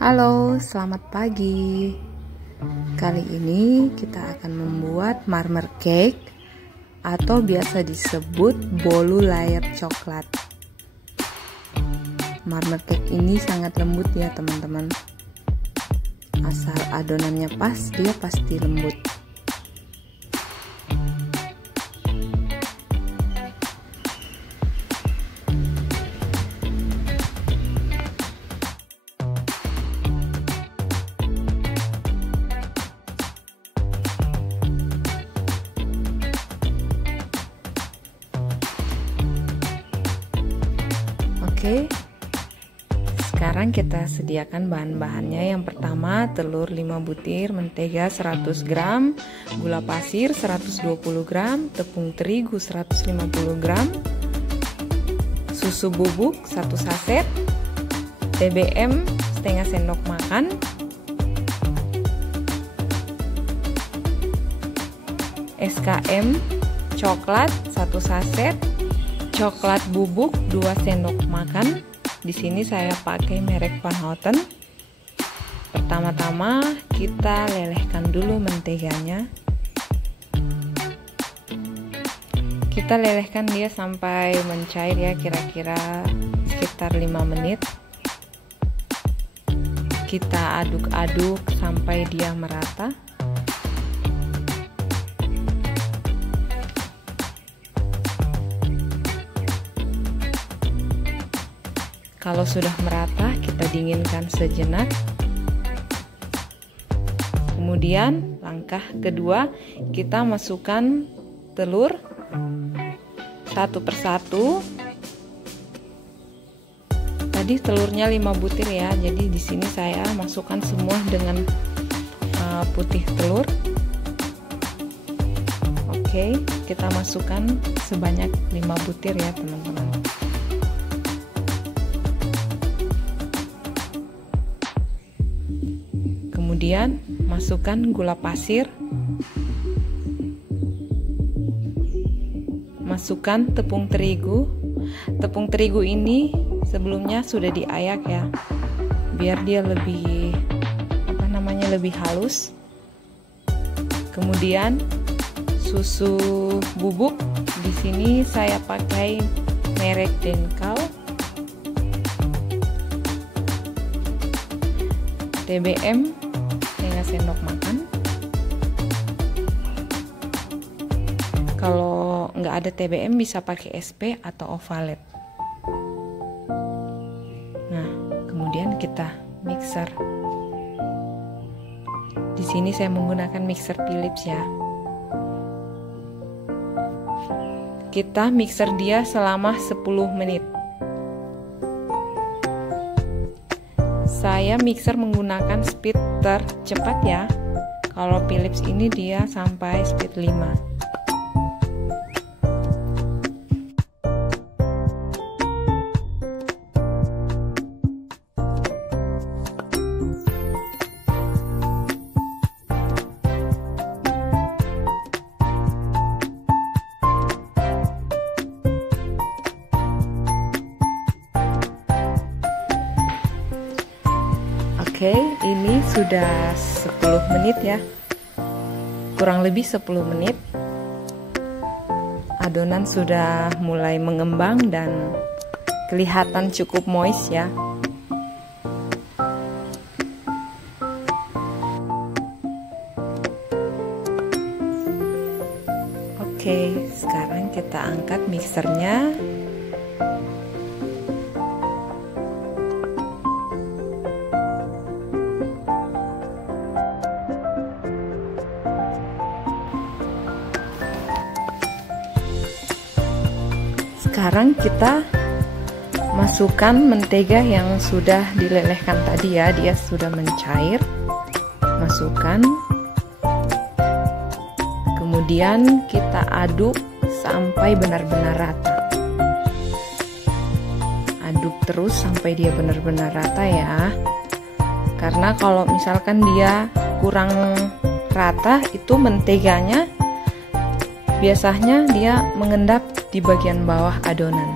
Halo, selamat pagi. Kali ini kita akan membuat marmer cake atau biasa disebut bolu layer coklat. Marmer cake ini sangat lembut ya teman-teman. Asal adonannya pas, dia pasti lembut. Oke, sekarang kita sediakan bahan-bahannya. Yang pertama, telur 5 butir, mentega 100 gram, gula pasir 120 gram, tepung terigu 150 gram, susu bubuk 1 saset, TBM setengah sendok makan, SKM coklat 1 saset, coklat bubuk 2 sendok makan. Di sini saya pakai merek Van Houten. Pertama-tama kita lelehkan dulu menteganya. Kita lelehkan dia sampai mencair ya, kira-kira sekitar 5 menit. Kita aduk-aduk sampai dia merata. Kalau sudah merata, kita dinginkan sejenak. Kemudian langkah kedua, kita masukkan telur satu persatu. Tadi telurnya 5 butir ya, jadi di sini saya masukkan semua dengan putih telur. Oke, kita masukkan sebanyak 5 butir ya teman-teman. Kemudian masukkan gula pasir, masukkan tepung terigu. Tepung terigu ini sebelumnya sudah diayak ya, biar dia lebih lebih halus. Kemudian susu bubuk, di sini saya pakai merek Denkau. TBM setengah sendok makan. Kalau nggak ada TBM bisa pakai SP atau Ovalet. Nah, kemudian kita mixer. Di sini saya menggunakan mixer Philips ya. Kita mixer dia selama 10 menit. Saya mixer menggunakan speed tercepat ya. Kalau Philips ini dia sampai speed 5. Oke, ini sudah 10 menit ya, kurang lebih 10 menit. Adonan sudah mulai mengembang dan kelihatan cukup moist ya. Oke, sekarang kita angkat mixernya. Sekarang kita masukkan mentega yang sudah dilelehkan tadi ya, dia sudah mencair. Masukkan. Kemudian kita aduk sampai benar-benar rata. Aduk terus sampai dia benar-benar rata ya. Karena kalau misalkan dia kurang rata, itu menteganya biasanya dia mengendap di bagian bawah adonan.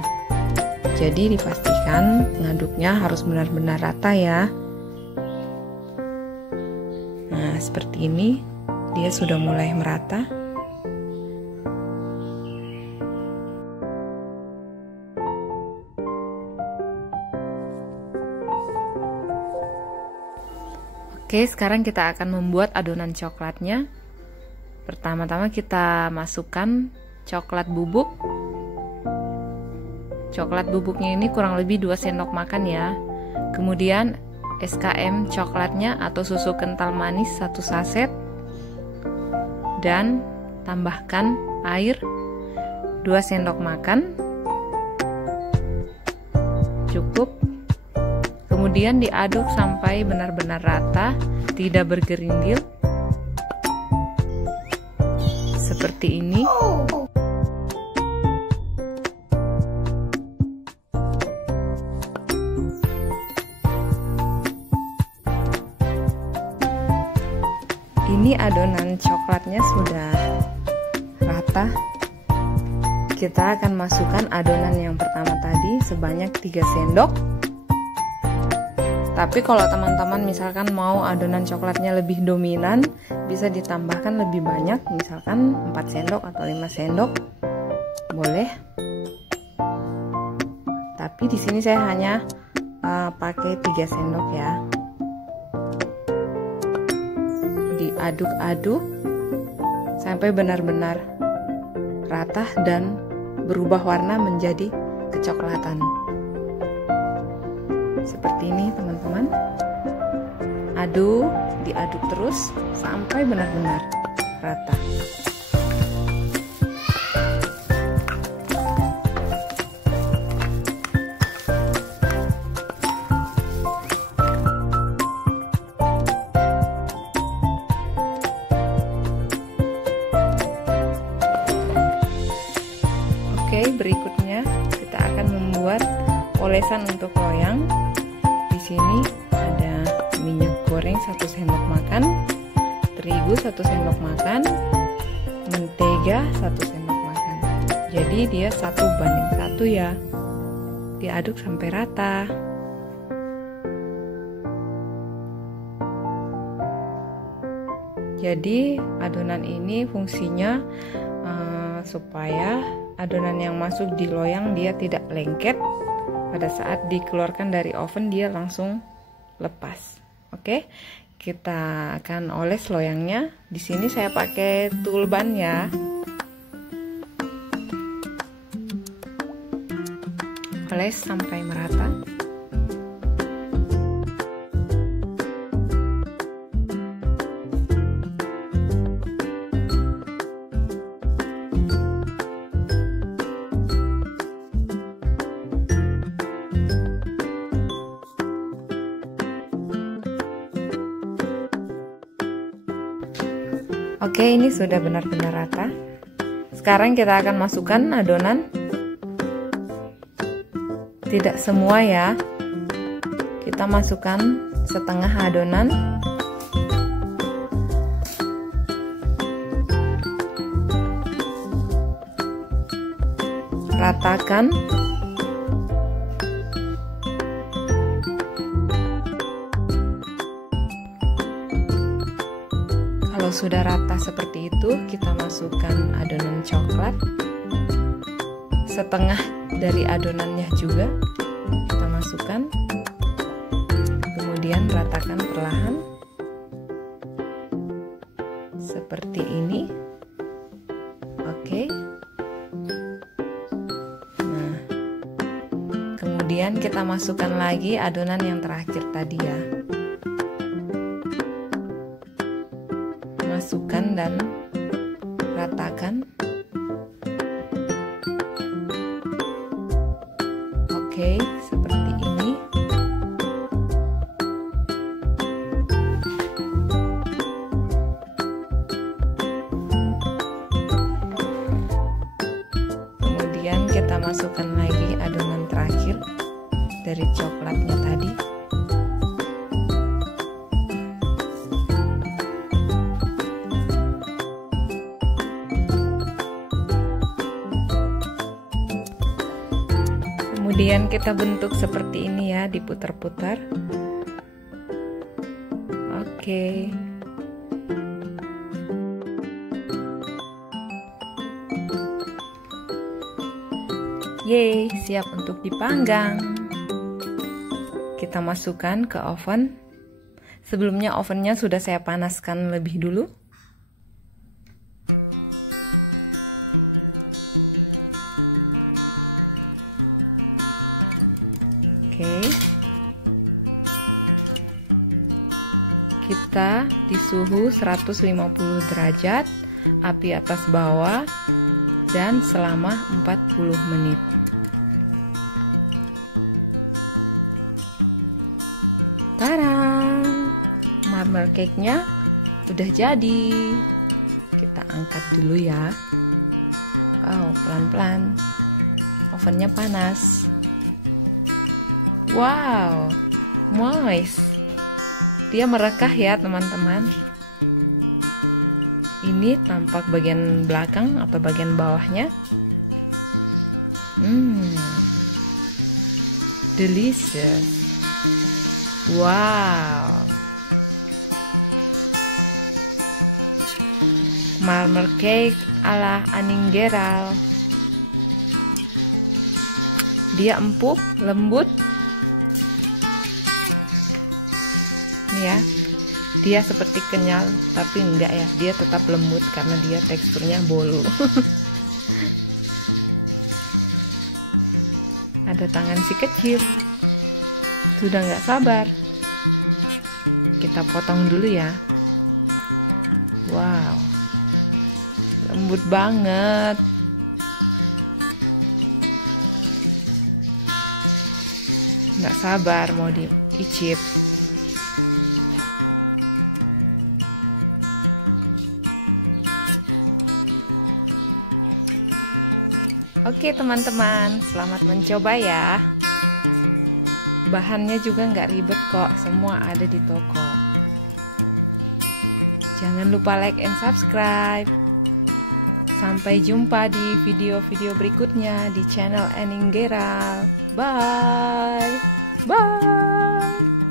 Jadi dipastikan pastikan ngaduknya harus benar-benar rata ya. Nah, seperti ini dia sudah mulai merata. Oke, sekarang kita akan membuat adonan coklatnya. Pertama-tama kita masukkan coklat bubuk. Coklat bubuknya ini kurang lebih 2 sendok makan ya. Kemudian SKM coklatnya atau susu kental manis 1 saset. Dan tambahkan air 2 sendok makan. Cukup. Kemudian diaduk sampai benar-benar rata, tidak bergerindil. Seperti ini. Ini adonan coklatnya sudah rata. Kita akan masukkan adonan yang pertama tadi sebanyak 3 sendok. Tapi kalau teman-teman misalkan mau adonan coklatnya lebih dominan, bisa ditambahkan lebih banyak, misalkan 4 sendok atau 5 sendok. Boleh. Tapi di sini saya hanya pakai 3 sendok ya. Diaduk-aduk sampai benar-benar rata dan berubah warna menjadi kecoklatan. Seperti ini teman-teman. Diaduk terus sampai benar-benar rata. Oke, berikutnya kita akan membuat olesan untuk loyang. Di sini ada minyak goreng 1 sendok makan, terigu 1 sendok makan, mentega 1 sendok makan. Jadi dia 1:1 ya. Diaduk sampai rata. Jadi adonan ini fungsinya supaya adonan yang masuk di loyang dia tidak lengket. Pada saat dikeluarkan dari oven dia langsung lepas. Oke, kita akan oles loyangnya. Di sini saya pakai toolban ya. Oles sampai merata. Oke, ini sudah benar-benar rata. Sekarang kita akan masukkan adonan. Tidak semua ya. Kita masukkan setengah adonan. Ratakan. Kalau sudah rata seperti itu, kita masukkan adonan coklat. Setengah dari adonannya juga kita masukkan. Kemudian ratakan perlahan. Seperti ini. Oke. Nah, kemudian kita masukkan lagi adonan yang terakhir tadi ya. Masukkan dan ratakan. Oke, seperti ini. Kemudian kita masukkan lagi adonan terakhir dari coklatnya tadi. Kemudian kita bentuk seperti ini ya, diputar-putar. Oke. Yeay, siap untuk dipanggang. Kita masukkan ke oven. Sebelumnya ovennya sudah saya panaskan lebih dulu. Oke. Kita di suhu 150 derajat, api atas bawah, dan selama 40 menit. Tada! Marmer cake-nya udah jadi. Kita angkat dulu ya. Wow, pelan-pelan. Ovennya panas. Wow, moist. Dia merekah ya teman-teman. Ini tampak bagian belakang atau bagian bawahnya. Delicious. Wow. Marmer cake ala Aninggeral. Dia empuk, lembut. Nih ya. Dia seperti kenyal, tapi enggak ya. Dia tetap lembut karena dia teksturnya bolu. Ada tangan si kecil. Sudah nggak sabar. Kita potong dulu ya. Wow. Lembut banget. Nggak sabar mau diicip. Oke teman-teman, selamat mencoba ya. Bahannya juga nggak ribet kok, semua ada di toko. Jangan lupa like and subscribe. Sampai jumpa di video-video berikutnya di channel Aninggeral. Bye. Bye.